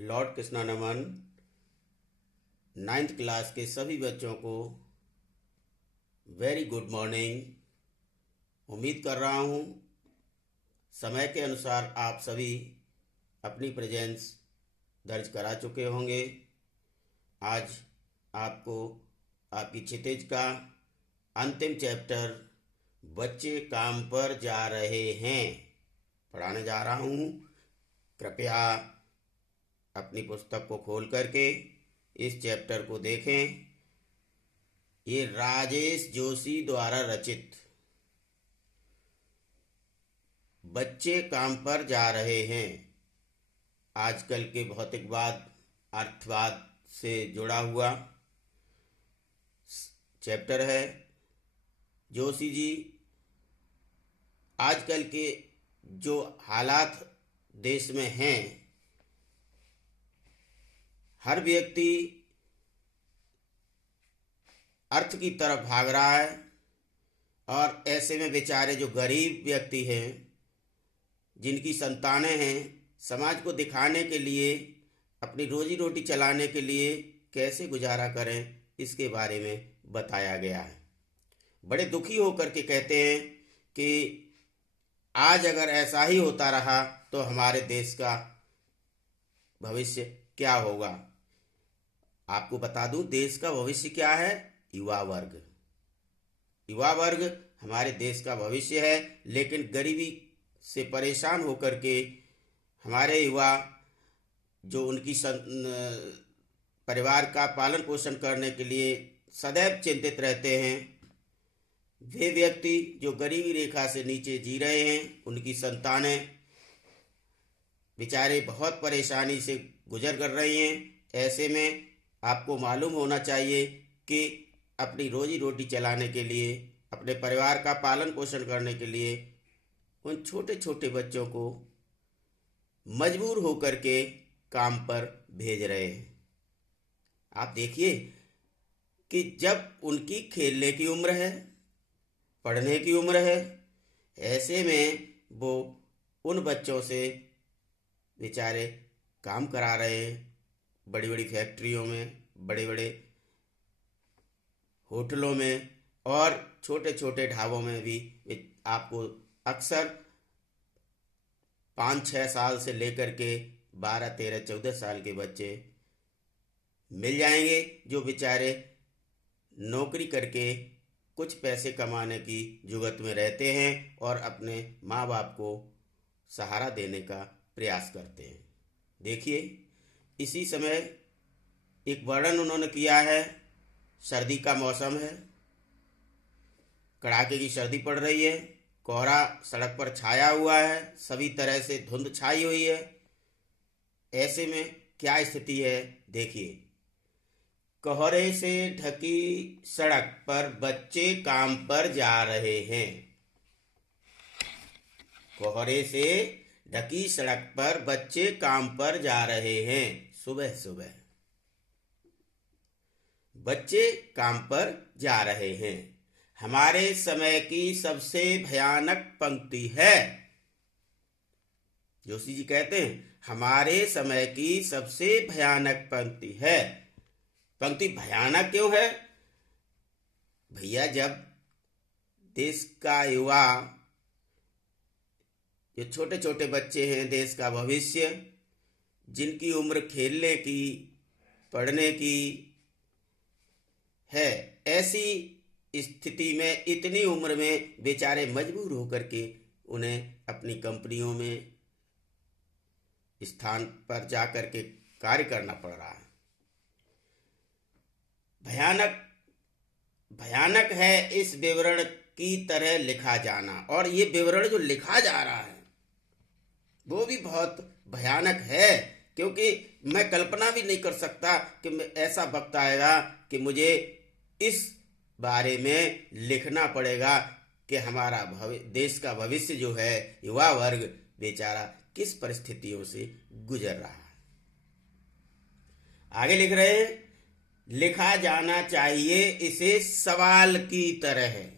Lord Krishna नमन 9th class के सभी बच्चों को वेरी गुड मॉर्निंग। उम्मीद कर रहा हूँ समय के अनुसार आप सभी अपनी प्रेजेंस दर्ज करा चुके होंगे। आज आपको आपकी क्षितिज का अंतिम चैप्टर बच्चे काम पर जा रहे हैं पढ़ाने जा रहा हूँ। कृपया अपनी पुस्तक को खोल करके इस चैप्टर को देखें। ये राजेश जोशी द्वारा रचित बच्चे काम पर जा रहे हैं आजकल के भौतिकवाद अर्थवाद से जुड़ा हुआ चैप्टर है। जोशी जी आजकल के जो हालात देश में हैं, हर व्यक्ति अर्थ की तरफ भाग रहा है और ऐसे में बेचारे जो गरीब व्यक्ति हैं, जिनकी संतानें हैं, समाज को दिखाने के लिए, अपनी रोजी रोटी चलाने के लिए कैसे गुजारा करें, इसके बारे में बताया गया है। बड़े दुखी होकर के कहते हैं कि आज अगर ऐसा ही होता रहा तो हमारे देश का भविष्य क्या होगा। आपको बता दूं, देश का भविष्य क्या है? युवा वर्ग। युवा वर्ग हमारे देश का भविष्य है, लेकिन गरीबी से परेशान होकर के हमारे युवा जो उनकी परिवार का पालन पोषण करने के लिए सदैव चिंतित रहते हैं, वे व्यक्ति जो गरीबी रेखा से नीचे जी रहे हैं, उनकी संतानें बेचारे बहुत परेशानी से गुजर कर रही हैं। ऐसे में आपको मालूम होना चाहिए कि अपनी रोजी रोटी चलाने के लिए, अपने परिवार का पालन पोषण करने के लिए उन छोटे छोटे बच्चों को मजबूर होकर के काम पर भेज रहे हैं। आप देखिए कि जब उनकी खेलने की उम्र है, पढ़ने की उम्र है, ऐसे में वो उन बच्चों से बेचारे काम करा रहे हैं। बड़ी बड़ी फैक्ट्रियों में, बड़े बड़े होटलों में और छोटे छोटे ढाबों में भी आपको अक्सर 5-6 साल से लेकर के 12, 13, 14 साल के बच्चे मिल जाएंगे, जो बेचारे नौकरी करके कुछ पैसे कमाने की जुगत में रहते हैं और अपने माँ बाप को सहारा देने का प्रयास करते हैं। देखिए, इसी समय एक वर्णन उन्होंने किया है। सर्दी का मौसम है, कड़ाके की सर्दी पड़ रही है, कोहरा सड़क पर छाया हुआ है, सभी तरह से धुंध छाई हुई है। ऐसे में क्या स्थिति है देखिए। कोहरे से ढकी सड़क पर बच्चे काम पर जा रहे हैं। कोहरे से ढकी सड़क पर बच्चे काम पर जा रहे हैं। सुबह सुबह बच्चे काम पर जा रहे हैं। हमारे समय की सबसे भयानक पंक्ति है। जोशी जी कहते हैं, हमारे समय की सबसे भयानक पंक्ति है। पंक्ति भयानक क्यों है भैया? जब देश का युवा, जो छोटे छोटे बच्चे हैं, देश का भविष्य, जिनकी उम्र खेलने की, पढ़ने की है, ऐसी स्थिति में इतनी उम्र में बेचारे मजबूर होकर के उन्हें अपनी कंपनियों में स्थान पर जाकर के कार्य करना पड़ रहा है। भयानक भयानक है इस विवरण की तरह लिखा जाना, और ये विवरण जो लिखा जा रहा है वो भी बहुत भयानक है, क्योंकि मैं कल्पना भी नहीं कर सकता कि ऐसा वक्त आएगा कि मुझे इस बारे में लिखना पड़ेगा कि हमारा देश का भविष्य जो है, युवा वर्ग बेचारा किस परिस्थितियों से गुजर रहा है। आगे लिख रहे हैं, लिखा जाना चाहिए इसे सवाल की तरह है।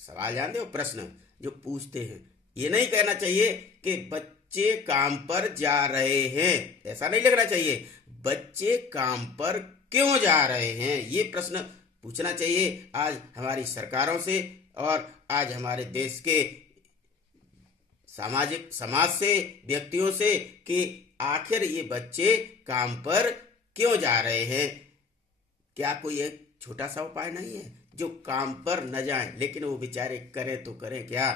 सवाल जानते हो, प्रश्न जो पूछते हैं। ये नहीं कहना चाहिए कि बच्चे काम पर जा रहे हैं, ऐसा नहीं लगना चाहिए, बच्चे काम पर क्यों जा रहे हैं, ये प्रश्न पूछना चाहिए आज हमारी सरकारों से और आज हमारे देश के सामाजिक समाज से, व्यक्तियों से, कि आखिर ये बच्चे काम पर क्यों जा रहे हैं। क्या कोई एक छोटा सा उपाय नहीं है जो काम पर न जाएं, लेकिन वो बेचारे करें तो करें क्या।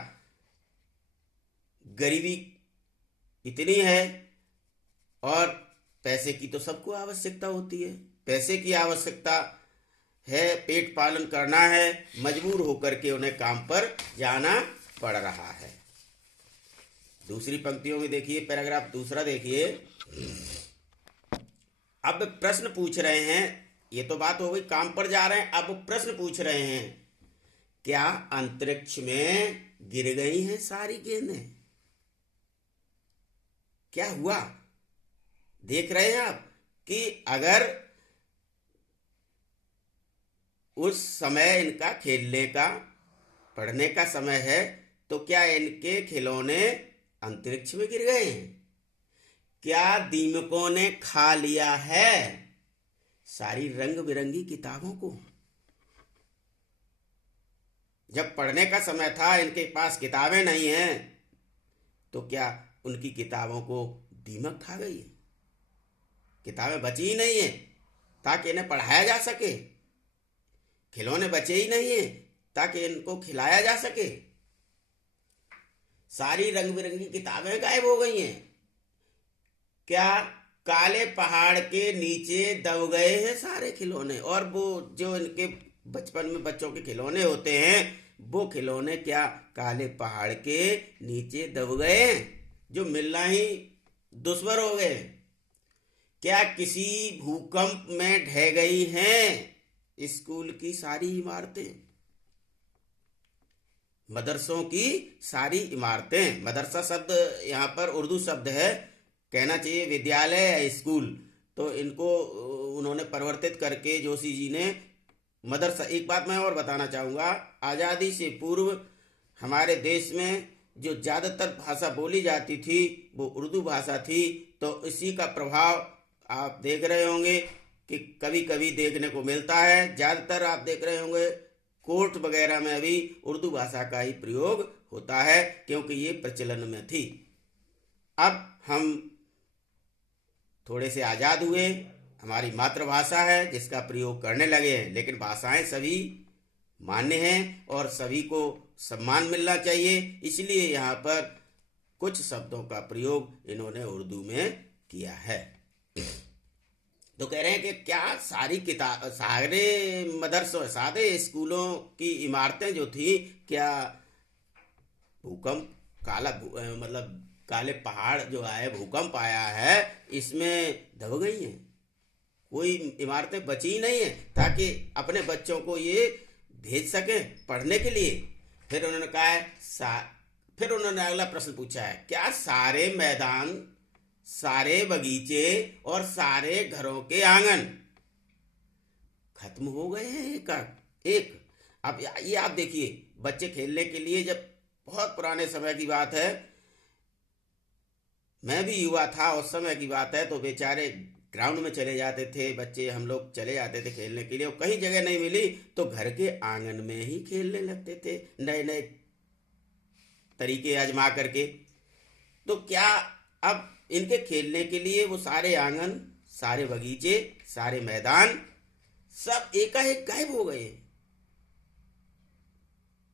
गरीबी इतनी है और पैसे की तो सबको आवश्यकता होती है, पैसे की आवश्यकता है, पेट पालन करना है, मजबूर होकर के उन्हें काम पर जाना पड़ रहा है। दूसरी पंक्तियों में देखिए, पैराग्राफ दूसरा देखिए। अब प्रश्न पूछ रहे हैं, ये तो बात हो गई काम पर जा रहे हैं, अब प्रश्न पूछ रहे हैं, क्या अंतरिक्ष में गिर गई हैं सारी गेंदें? क्या हुआ? देख रहे हैं आप कि अगर उस समय इनका खेलने का, पढ़ने का समय है, तो क्या इनके खिलौने अंतरिक्ष में गिर गए हैं? क्या दीमकों ने खा लिया है सारी रंग बिरंगी किताबों को? जब पढ़ने का समय था, इनके पास किताबें नहीं हैं, तो क्या उनकी किताबों को दीमक खा गई है? किताबें बची ही नहीं है ताकि इन्हें पढ़ाया जा सके, खिलौने बचे ही नहीं है ताकि इनको खिलाया जा सके, सारी रंग बिरंगी किताबें गायब हो गई हैं। क्या काले पहाड़ के नीचे दब गए हैं सारे खिलौने? और वो जो इनके बचपन में बच्चों के खिलौने होते हैं, वो खिलौने क्या काले पहाड़ के नीचे दब गए हैं, जो मिलना ही दुश्मन हो गए? क्या किसी भूकंप में ढह गई हैं स्कूल की सारी इमारतें, मदरसों की सारी इमारतें? मदरसा शब्द यहाँ पर उर्दू शब्द है, कहना चाहिए विद्यालय या स्कूल, तो इनको उन्होंने परिवर्तित करके जोशी जी ने मदरसा। एक बात मैं और बताना चाहूँगा, आज़ादी से पूर्व हमारे देश में जो ज़्यादातर भाषा बोली जाती थी वो उर्दू भाषा थी, तो इसी का प्रभाव आप देख रहे होंगे कि कभी कभी देखने को मिलता है। ज़्यादातर आप देख रहे होंगे कोर्ट वगैरह में अभी उर्दू भाषा का ही प्रयोग होता है, क्योंकि ये प्रचलन में थी। अब हम थोड़े से आज़ाद हुए, हमारी मातृभाषा है जिसका प्रयोग करने लगे हैं, लेकिन भाषाएं सभी मान्य हैं और सभी को सम्मान मिलना चाहिए, इसलिए यहाँ पर कुछ शब्दों का प्रयोग इन्होंने उर्दू में किया है। तो कह रहे हैं कि क्या सारी किताब, सारे मदरसों, सारे स्कूलों की इमारतें जो थी, क्या भूकंप, मतलब काले पहाड़ जो आए, भूकंप आया है, इसमें दब गई हैं? कोई इमारतें बची ही नहीं है ताकि अपने बच्चों को ये भेज सकें पढ़ने के लिए। फिर उन्होंने कहा है फिर उन्होंने अगला प्रश्न पूछा है, क्या सारे मैदान, सारे बगीचे और सारे घरों के आंगन खत्म हो गए हैं एक? अब ये आप देखिए, बच्चे खेलने के लिए, जब बहुत पुराने समय की बात है, मैं भी युवा था उस समय की बात है, तो बेचारे ग्राउंड में चले जाते थे बच्चे, हम लोग चले जाते थे खेलने के लिए, और कहीं जगह नहीं मिली तो घर के आंगन में ही खेलने लगते थे, नए नए तरीके आजमा करके। तो क्या अब इनके खेलने के लिए वो सारे आंगन, सारे बगीचे, सारे मैदान सब एकाएक गायब हो गए?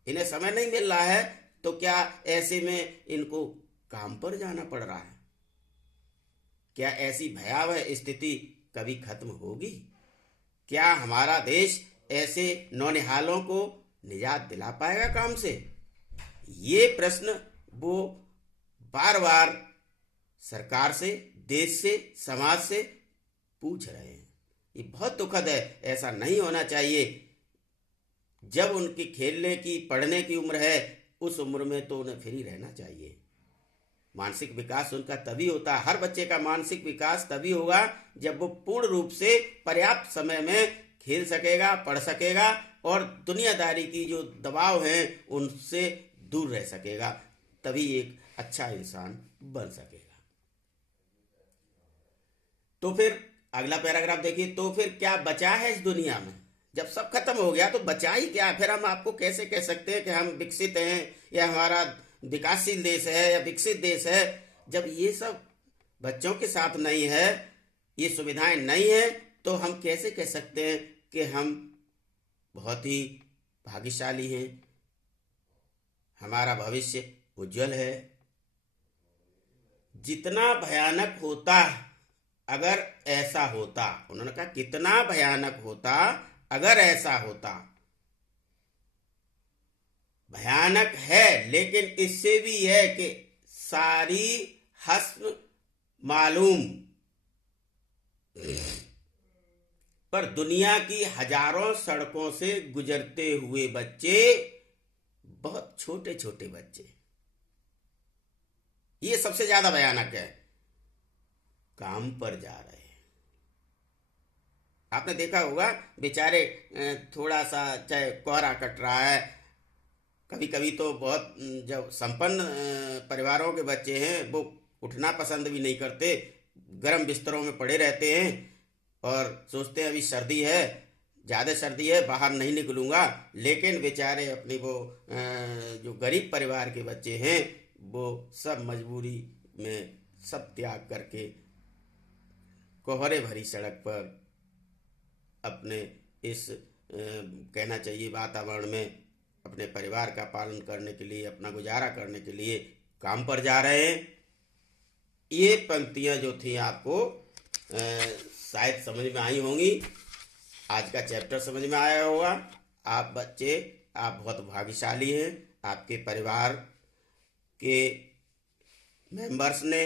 इन्हें समय नहीं मिल रहा है, तो क्या ऐसे में इनको काम पर जाना पड़ रहा है? क्या ऐसी भयावह स्थिति कभी खत्म होगी? क्या हमारा देश ऐसे नौनिहालों को निजात दिला पाएगा काम से? ये प्रश्न वो बार बार सरकार से, देश से, समाज से पूछ रहे हैं। ये बहुत दुखद है, ऐसा नहीं होना चाहिए। जब उनकी खेलने की, पढ़ने की उम्र है, उस उम्र में तो उन्हें फ्री रहना चाहिए। मानसिक विकास उनका तभी होता है, हर बच्चे का मानसिक विकास तभी होगा जब वो पूर्ण रूप से पर्याप्त समय में खेल सकेगा, पढ़ सकेगा और दुनियादारी की जो दबाव हैं उनसे दूर रह सकेगा, तभी एक अच्छा इंसान बन सकेगा। तो फिर अगला पैराग्राफ देखिए, तो फिर क्या बचा है इस दुनिया में? जब सब खत्म हो गया तो बचा ही क्या? फिर हम आपको कैसे कह सकते हैं कि हम विकसित हैं या हमारा विकासशील देश है या विकसित देश है, जब ये सब बच्चों के साथ नहीं है, ये सुविधाएं नहीं है, तो हम कैसे कह सकते हैं कि हम बहुत ही भाग्यशाली हैं, हमारा भविष्य उज्जवल है? जितना भयानक होता अगर ऐसा होता, उन्होंने कहा कितना भयानक होता अगर ऐसा होता। भयानक है, लेकिन इससे भी है कि सारी हस्म मालूम, पर दुनिया की हजारों सड़कों से गुजरते हुए बच्चे, बहुत छोटे छोटे बच्चे, ये सबसे ज्यादा भयानक है, काम पर जा रहे हैं। आपने देखा होगा बेचारे, थोड़ा सा चाहे कोहरा कट रहा है, कभी कभी तो बहुत जब संपन्न परिवारों के बच्चे हैं वो उठना पसंद भी नहीं करते, गर्म बिस्तरों में पड़े रहते हैं और सोचते हैं अभी सर्दी है, ज़्यादा सर्दी है, बाहर नहीं निकलूँगा। लेकिन बेचारे अपनी वो जो गरीब परिवार के बच्चे हैं वो सब मजबूरी में सब त्याग करके कोहरे भरी सड़क पर अपने इस कहना चाहिए वातावरण में अपने परिवार का पालन करने के लिए, अपना गुजारा करने के लिए काम पर जा रहे हैं। ये पंक्तियां जो थी आपको शायद समझ में आई होंगी, आज का चैप्टर समझ में आया होगा। आप बच्चे, आप बहुत भाग्यशाली हैं, आपके परिवार के मेंबर्स ने,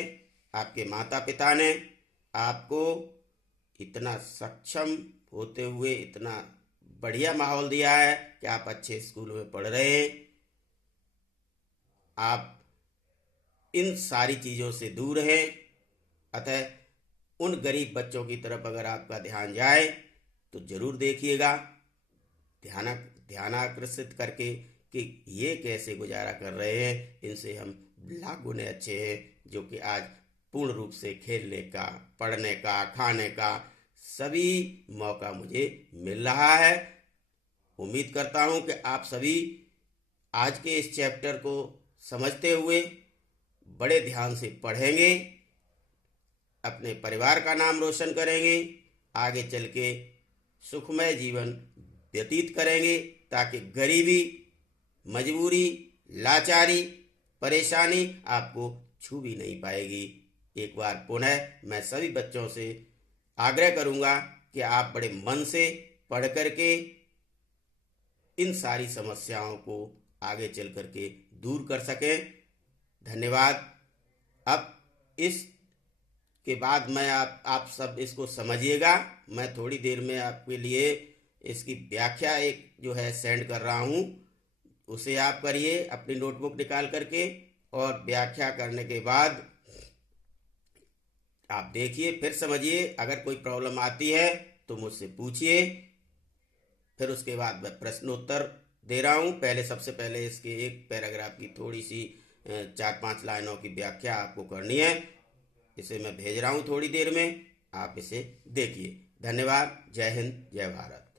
आपके माता पिता ने आपको इतना सक्षम होते हुए इतना बढ़िया माहौल दिया है कि आप अच्छे स्कूल में पढ़ रहे हैं। आप इन सारी चीज़ों से दूर हैं, अतः उन गरीब बच्चों की तरफ अगर आपका ध्यान जाए तो जरूर देखिएगा, ध्यानाकर्षित करके कि ये कैसे गुजारा कर रहे हैं। इनसे हम लाख गुने अच्छे हैं जो कि आज पूर्ण रूप से खेलने का, पढ़ने का, खाने का सभी मौका मुझे मिल रहा है। उम्मीद करता हूँ कि आप सभी आज के इस चैप्टर को समझते हुए बड़े ध्यान से पढ़ेंगे, अपने परिवार का नाम रोशन करेंगे, आगे चल के सुखमय जीवन व्यतीत करेंगे, ताकि गरीबी, मजबूरी, लाचारी, परेशानी आपको छू भी नहीं पाएगी। एक बार पुनः मैं सभी बच्चों से आग्रह करूंगा कि आप बड़े मन से पढ़ करके इन सारी समस्याओं को आगे चल करके दूर कर सकें। धन्यवाद। अब इस के बाद मैं आप सब इसको समझिएगा। मैं थोड़ी देर में आपके लिए इसकी व्याख्या एक जो है सेंड कर रहा हूँ, उसे आप करिए अपनी नोटबुक निकाल करके, और व्याख्या करने के बाद आप देखिए, फिर समझिए। अगर कोई प्रॉब्लम आती है तो मुझसे पूछिए, फिर उसके बाद मैं प्रश्नोत्तर दे रहा हूँ। पहले सबसे पहले इसके एक पैराग्राफ की थोड़ी सी 4-5 लाइनों की व्याख्या आपको करनी है। इसे मैं भेज रहा हूँ थोड़ी देर में, आप इसे देखिए। धन्यवाद। जय हिंद, जय भारत।